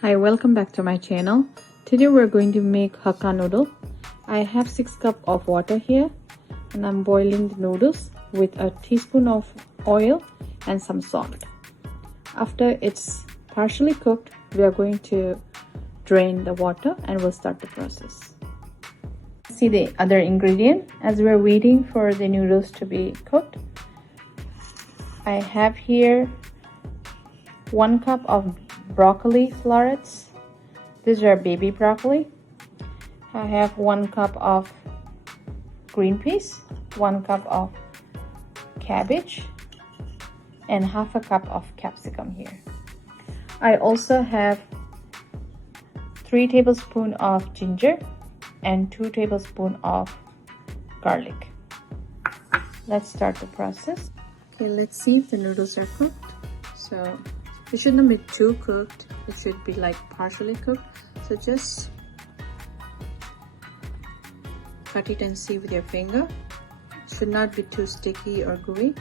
Hi, welcome back to my channel. Today we're going to make Hakka noodle. I have 6 cups of water here and I'm boiling the noodles with a teaspoon of oil and some salt. After it's partially cooked, we are going to drain the water and we'll start the process. See the other ingredient as we're waiting for the noodles to be cooked. I have here 1 cup of broccoli florets. These are baby broccoli. I have 1 cup of green peas, 1 cup of cabbage, and half a cup of capsicum here. I also have 3 tablespoons of ginger and 2 tablespoons of garlic. Let's start the process. Okay, let's see if the noodles are cooked. So it should not be too cooked, it should be like partially cooked. So just cut it and see with your finger. It should not be too sticky or gooey.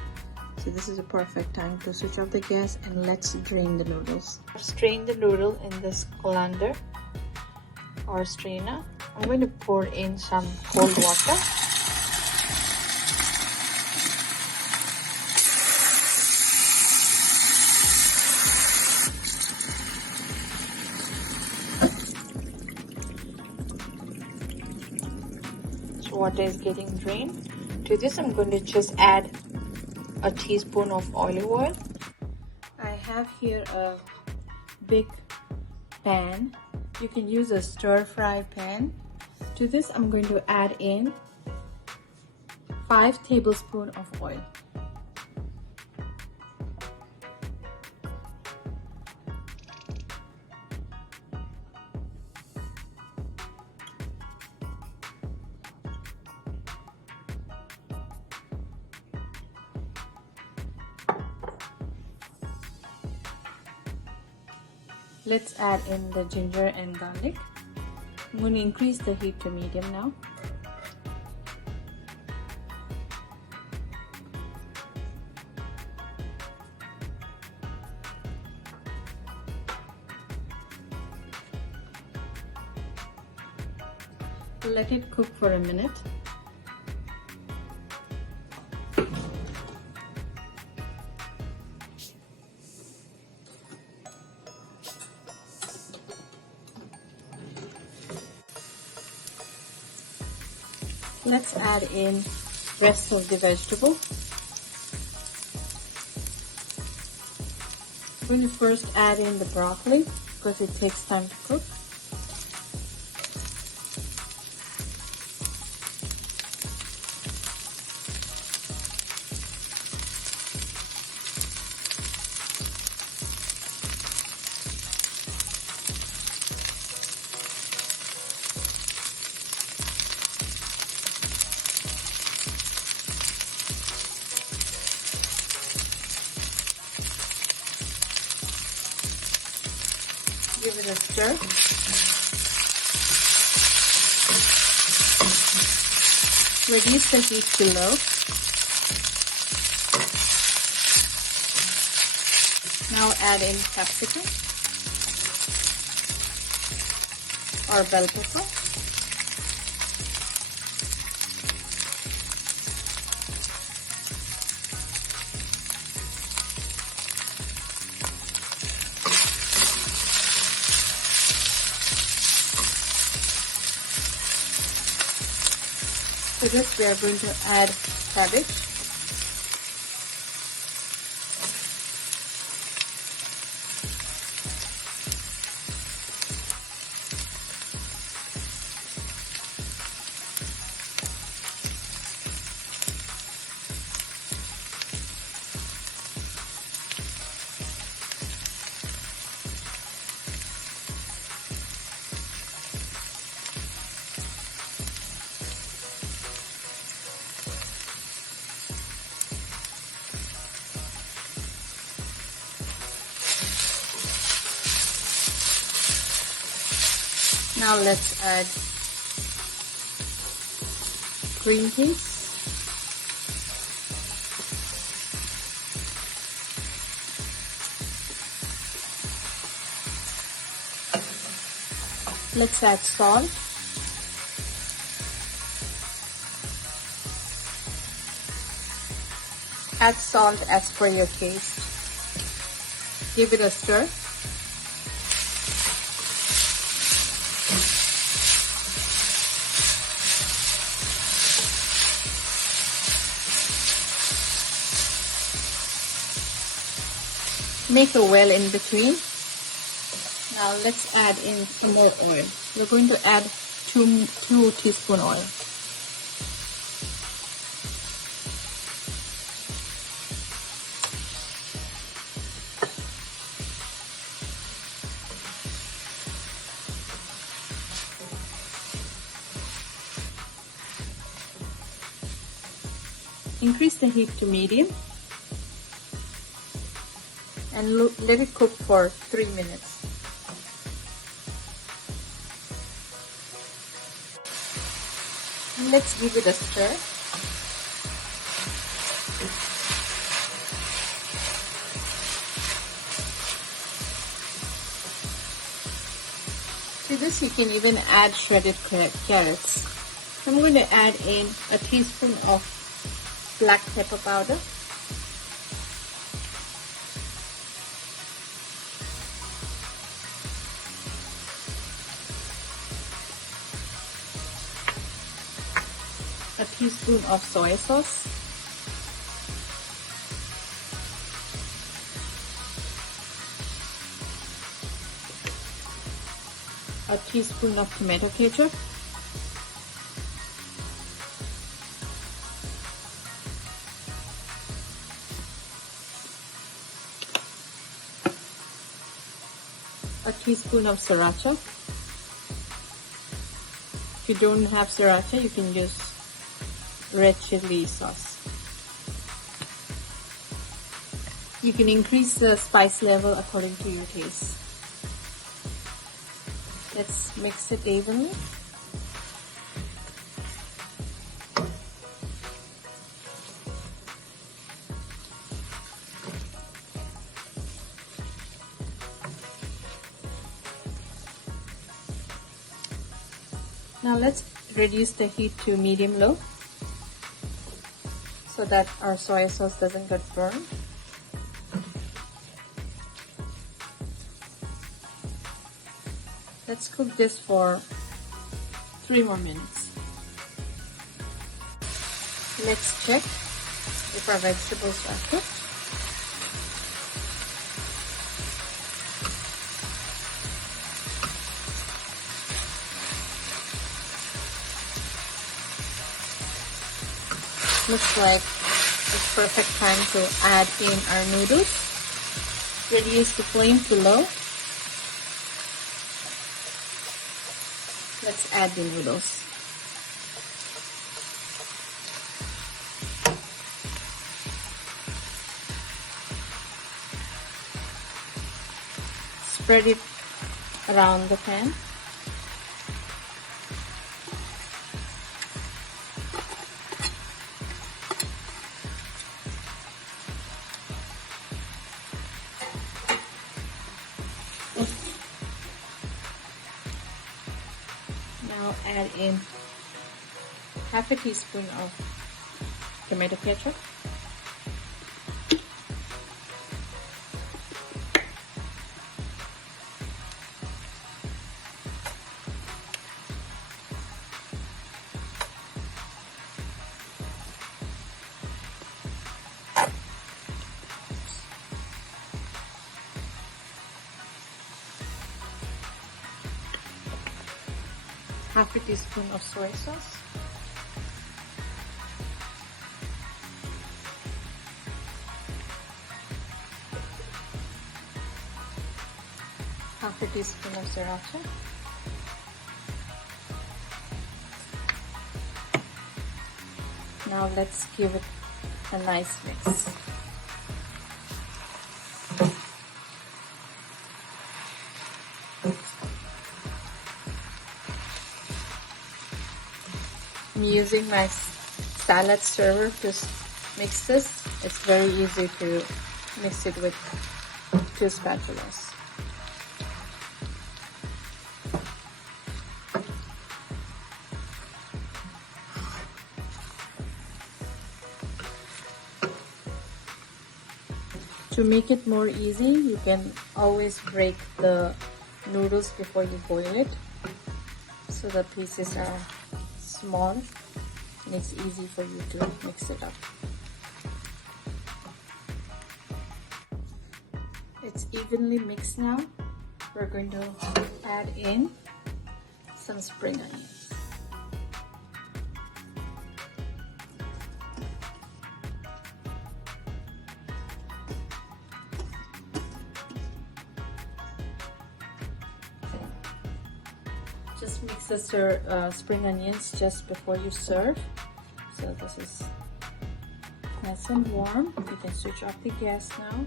So this is a perfect time to switch off the gas and let's drain the noodles. Strain the noodle in this colander or strainer. I'm going to pour in some cold water. Water is getting drained. To this I'm going to just add a teaspoon of olive oil. I have here a big pan. You can use a stir fry pan. To this I'm going to add in 5 tablespoons of oil. Let's add in the ginger and garlic. I'm going to increase the heat to medium now. Let it cook for a minute. Let's add in rest of the vegetable. I'm going to first add in the broccoli because it takes time to cook. Give it a stir. Reduce the heat to low. Now add in capsicum or bell pepper. To this we are going to add cabbage. Now let's add green peas. Let's add salt. Add salt as per your taste. Give it a stir. Make a well in between. Now let's add in some more oil. We're going to add 2 teaspoon oil. Increase the heat to medium and let it cook for 3 minutes. Let's give it a stir. To this you can even add shredded carrots. I'm going to add in a teaspoon of black pepper powder. A teaspoon of soy sauce. A teaspoon of tomato ketchup. A teaspoon of sriracha. If you don't have sriracha, you can use red chili sauce. You can increase the spice level according to your taste. Let's mix it evenly. Now let's reduce the heat to medium-low so that our soy sauce doesn't get burned. Let's cook this for 3 more minutes. Let's check if our vegetables are cooked. Looks like it's perfect time to add in our noodles. Reduce the flame to low. Let's add the noodles. Spread it around the pan. Now add in half a teaspoon of tomato ketchup. Half a teaspoon of soy sauce. Half a teaspoon of sriracha. Now let's give it a nice mix. I'm using my salad server to mix this. It's very easy to mix it with 2 spatulas. To make it more easy, you can always break the noodles before you boil it, so the pieces are small and it's easy for you to mix it up. It's evenly mixed now. We're going to add in some spring onions. Just mix the spring onions just before you serve. So this is nice and warm. You can switch off the gas now.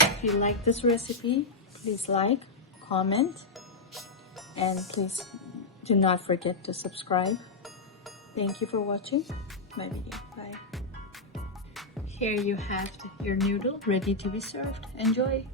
If you like this recipe, please like, comment, and please do not forget to subscribe. Thank you for watching my video. Bye. Here you have your noodle ready to be served. Enjoy.